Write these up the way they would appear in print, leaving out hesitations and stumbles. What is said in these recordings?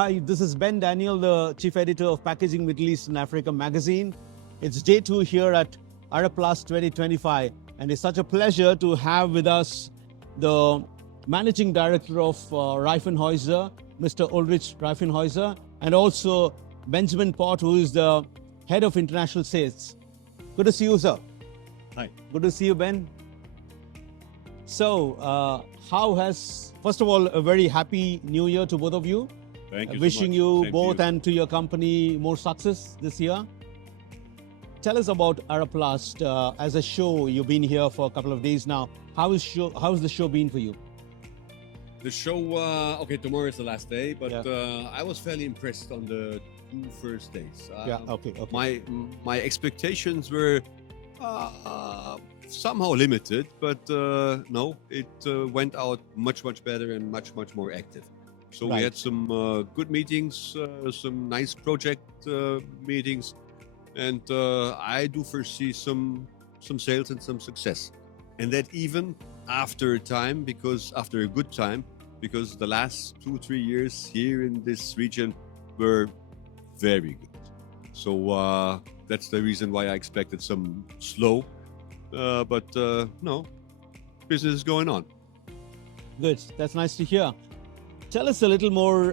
Hi, this is Ben Daniel, the Chief Editor of Packaging Middle East and Africa magazine. It's day 2 here at ArabPlast 2025, and it's such a pleasure to have with us the Managing Director of Reifenhäuser, Mr. Ulrich Reifenhäuser, and also Benjamin Pott, who is the Head of International Sales. Good to see you, sir. Hi. Good to see you, Ben. So, first of all, a very happy new year to both of you. Thank you. Wishing so much. you Same both to you. and to your company more success this year. Tell us about ArabPlast as a show. You've been here for a couple of days now. How's the show been for you? The show, okay, tomorrow is the last day, but Yeah. I was fairly impressed on the 2 first days. Okay. My expectations were somehow limited, but no, it went out much better and much more active. So Right. we had some good meetings, some nice project meetings, and I do foresee some sales and some success, and that even after a good time, because the last 2-3 years here in this region were very good. So that's the reason why I expected some slow, but no, business is going on. Good. That's nice to hear. Tell us a little more,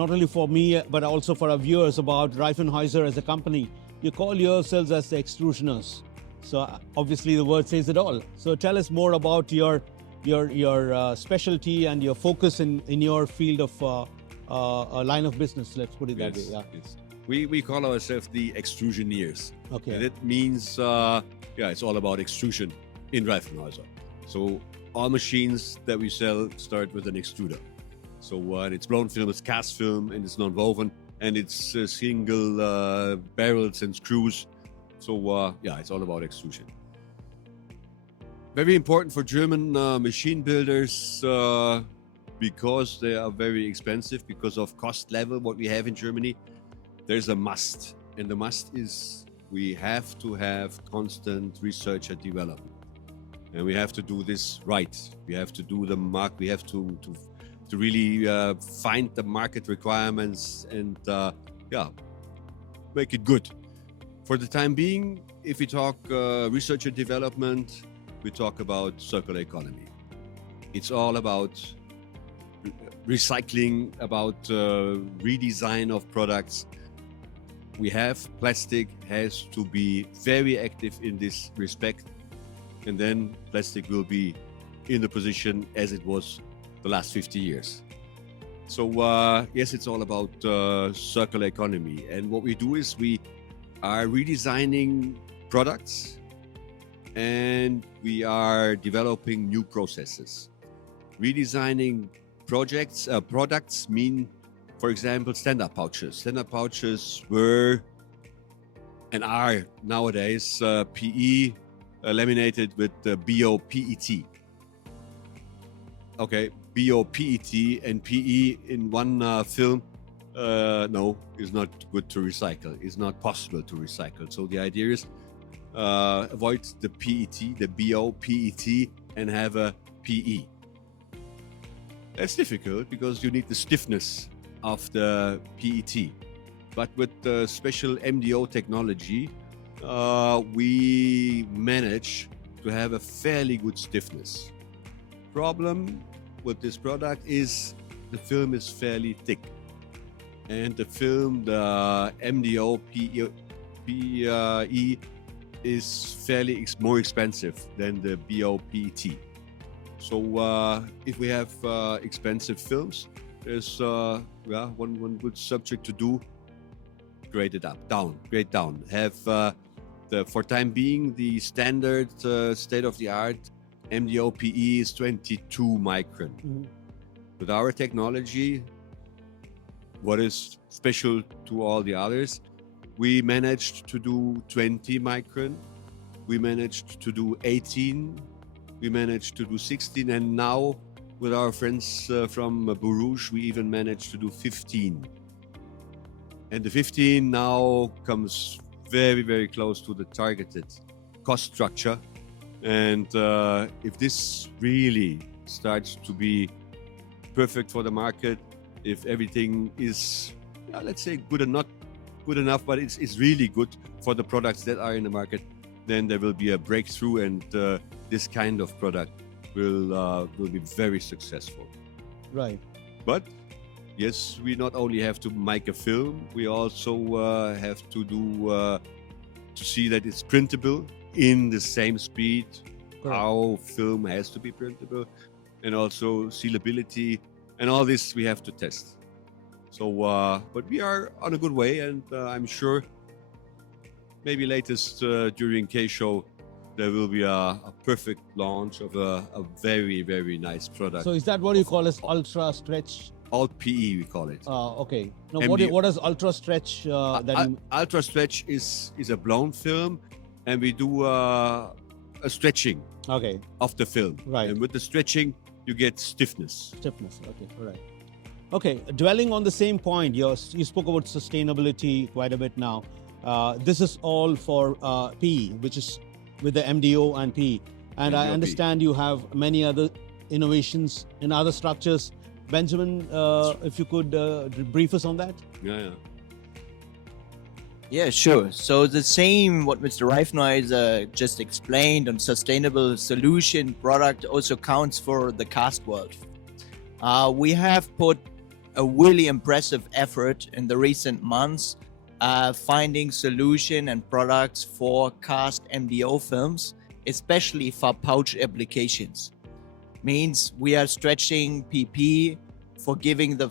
not only for me, but also for our viewers, about Reifenhäuser as a company. You call yourselves as the extrusioners. So obviously the word says it all. So tell us more about your specialty and your focus in your field of a line of business. Let's put it that way. Yeah. Yes. We call ourselves the extrusioneers. Okay. And that means, it's all about extrusion in Reifenhäuser. So all machines that we sell start with an extruder. So it's blown film, it's cast film, and it's non-woven, and it's single barrels and screws. So it's all about extrusion. Very important for German machine builders because they are very expensive because of cost level. What we have in Germany, there's a must, and the must is we have to have constant research and development, and we have to do this right. We have to do the mark. We have to really find the market requirements and make it good. For the time being, if we talk research and development, we talk about circular economy. It's all about recycling, about redesign of products. Plastic has to be very active in this respect, and then plastic will be in the position as it was the last 50 years. So yes, it's all about circular economy. And what we do is we are redesigning products, and we are developing new processes. Redesigning products mean, for example, stand-up pouches. Stand-up pouches were and are nowadays PE laminated with BOPET. Okay, BOPET and PE in one film, no, is not good to recycle. It's not possible to recycle. So the idea is avoid the PET, the BOPET, and have a PE. That's difficult because you need the stiffness of the PET. But with the special MDO technology, we manage to have a fairly good stiffness. Problem with this product is the film is fairly thick, and the MDO PE is fairly more expensive than the BOPET. So if we have expensive films, there's one good subject to do: grade it down. Have for time being the standard state of the art MDO PE is 22 micron. Mm-hmm. With our technology, what is special to all the others, we managed to do 20 micron, we managed to do 18, we managed to do 16, and now with our friends from Borouge, we even managed to do 15. And the 15 now comes very close to the targeted cost structure. And if this really starts to be perfect for the market, if everything is, let's say, good and not good enough, but it's really good for the products that are in the market, then there will be a breakthrough, and this kind of product will be very successful. Right. But yes, we not only have to make a film, we also have to do to see that it's printable in the same speed. Correct. How film has to be printable, and also sealability, and all this we have to test. So, but we are on a good way, and I'm sure maybe latest during K-Show there will be a perfect launch of a very, very nice product. So is that what you call as ultra stretch? Alt PE we call it. Okay. Now, MD what is ultra stretch? Ultra stretch is a blown film, and we do a stretching Okay. of the film. Right. And with the stretching, you get stiffness. Stiffness. Okay. All right. Okay. Dwelling on the same point, you spoke about sustainability quite a bit now. This is all for PE, which is with the MDO and PE. And I MDO. understand you have many other innovations in other structures. Benjamin, if you could brief us on that. Yeah. Yeah, sure. So the same what Mr. Reifenhäuser just explained on sustainable solution product also counts for the cast world. We have put a really impressive effort in the recent months finding solution and products for cast MDO films, especially for pouch applications. Means we are stretching PP for giving the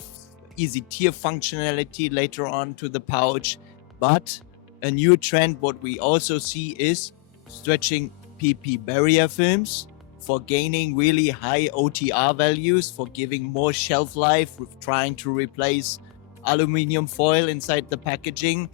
easy tear functionality later on to the pouch. But a new trend, what we also see is stretching PP barrier films for gaining really high OTR values, for giving more shelf life, with trying to replace aluminum foil inside the packaging.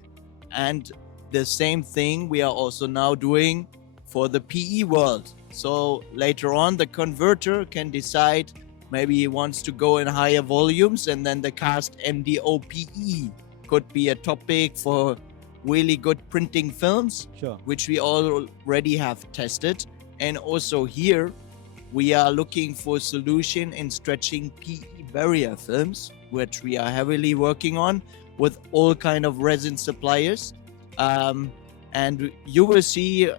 And the same thing we are also now doing for the PE world. So later on, the converter can decide maybe he wants to go in higher volumes, and then the cast MDO PE could be a topic for really good printing films, Sure. which we already have tested. And also here, we are looking for solution in stretching PE barrier films, which we are heavily working on with all kind of resin suppliers. And you will see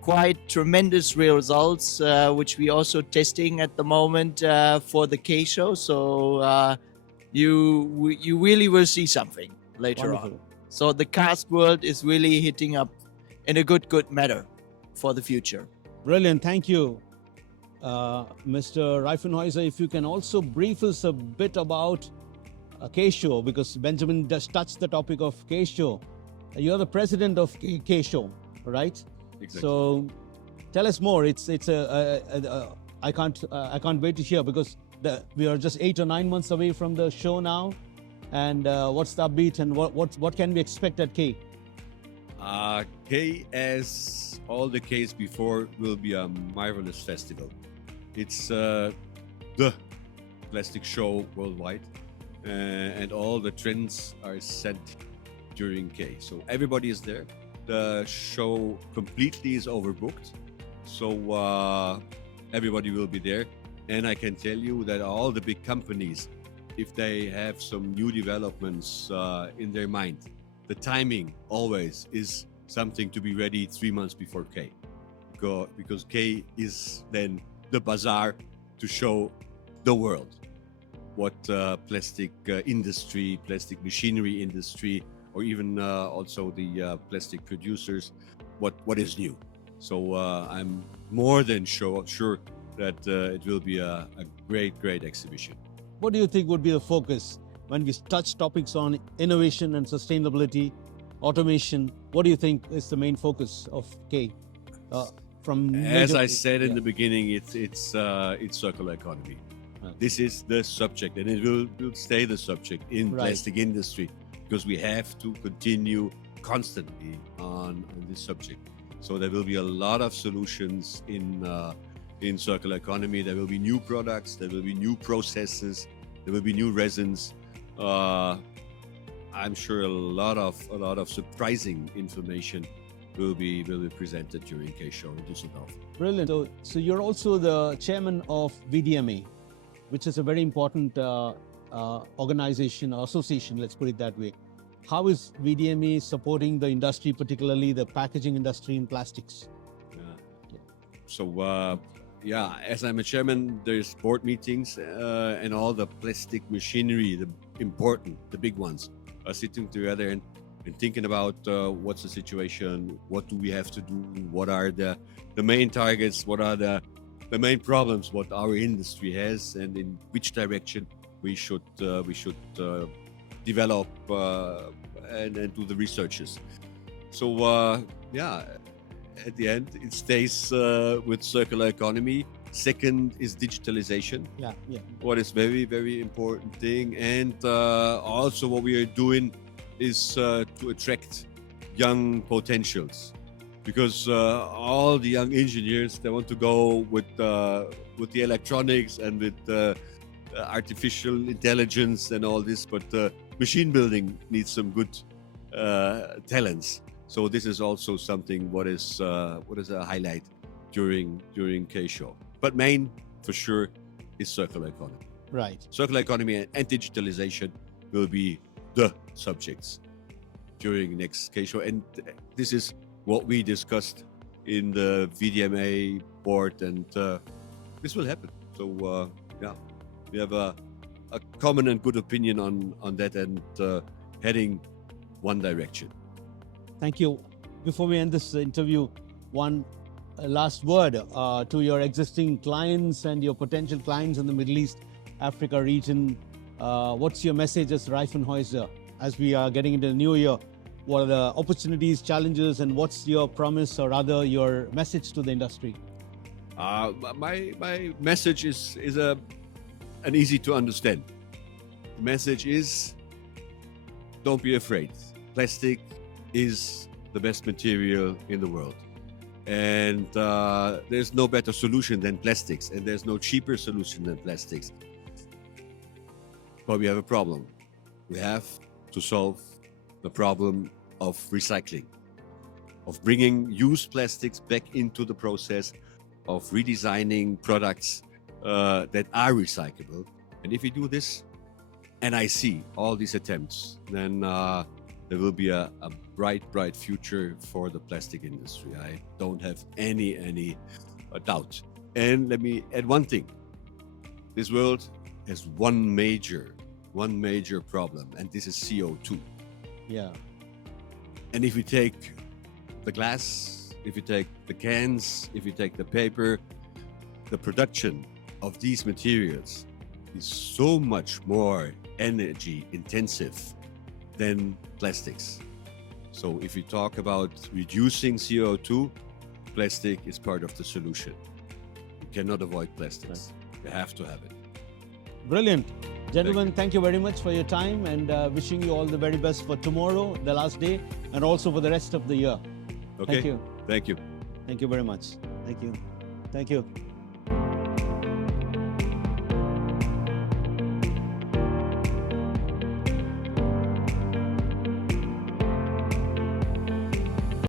quite tremendous results, which we also testing at the moment for the K-Show. So you really will see something later Wonderful. on. So the cast world is really hitting up in a good manner for the future. Brilliant. Thank you, Mr. Reifenhäuser. If you can also brief us a bit about K-Show, because Benjamin just touched the topic of K-Show. You're the president of K-Show, right? Exactly. So tell us more. I can't wait to hear, because we are just 8 or 9 months away from the show now. And what's the upbeat, and what can we expect at K? K, as all the Ks before, will be a marvelous festival. It's the plastic show worldwide, and all the trends are set during K. So everybody is there. The show completely is overbooked, so everybody will be there. And I can tell you that all the big companies, if they have some new developments in their mind, the timing always is something to be ready 3 months before K. Because K is then the bazaar to show the world what plastic industry, plastic machinery industry, or even also the plastic producers, what is new. So I'm more than sure that it will be a great exhibition. What do you think would be the focus when we touch topics on innovation and sustainability, automation? What do you think is the main focus of K? As I said in the beginning, it's circular economy. Right. This is the subject, and it will stay the subject in Right. plastic industry, because we have to continue constantly on this subject. So there will be a lot of solutions in circular economy. There will be new products, there will be new processes, there will be new resins. I'm sure a lot of surprising information will be presented during K-Show in Düsseldorf. Brilliant. So you're also the chairman of VDMA, which is a very important organization or association, let's put it that way. How is VDME supporting the industry, particularly the packaging industry in plastics? So, as I'm a chairman, there's board meetings and all the plastic machinery, the big ones, are sitting together and thinking about what's the situation, what do we have to do, what are the main targets, what are the main problems, what our industry has, and in which direction we should develop and do the researches. So, at the end, it stays with circular economy. Second is digitalization. Yeah. What is very, very important thing. And also what we are doing is to attract young potentials. Because all the young engineers, they want to go with the electronics and with artificial intelligence and all this, but machine building needs some good talents. So this is also something what is a highlight during K-Show. But main for sure is circular economy. Right. Circular economy and digitalization will be the subjects during next K-Show, and this is what we discussed in the VDMA board, and this will happen. So we have a common and good opinion on that, and heading one direction. Thank you. Before we end this interview, one last word to your existing clients and your potential clients in the Middle East, Africa region. What's your message as Reifenhäuser as we are getting into the new year? What are the opportunities, challenges, and what's your promise, or rather your message to the industry? My message is an easy to understand. The message is, don't be afraid. Plastic is the best material in the world. And there's no better solution than plastics, and there's no cheaper solution than plastics. But we have a problem. We have to solve the problem of recycling, of bringing used plastics back into the process, of redesigning products that are recyclable. And if we do this, and I see all these attempts, then there will be a bright future for the plastic industry. I don't have any doubt. And let me add one thing. This world has one major problem, and this is CO2. Yeah. And if we take the glass, if you take the cans, if you take the paper, the production of these materials is so much more energy intensive than plastics. So if you talk about reducing CO2, plastic is part of the solution. You cannot avoid plastics. You have to have it. Brilliant. Gentlemen, thank you very much for your time, and wishing you all the very best for tomorrow, the last day, and also for the rest of the year. Okay. Thank you. Thank you. Thank you very much. Thank you. Thank you.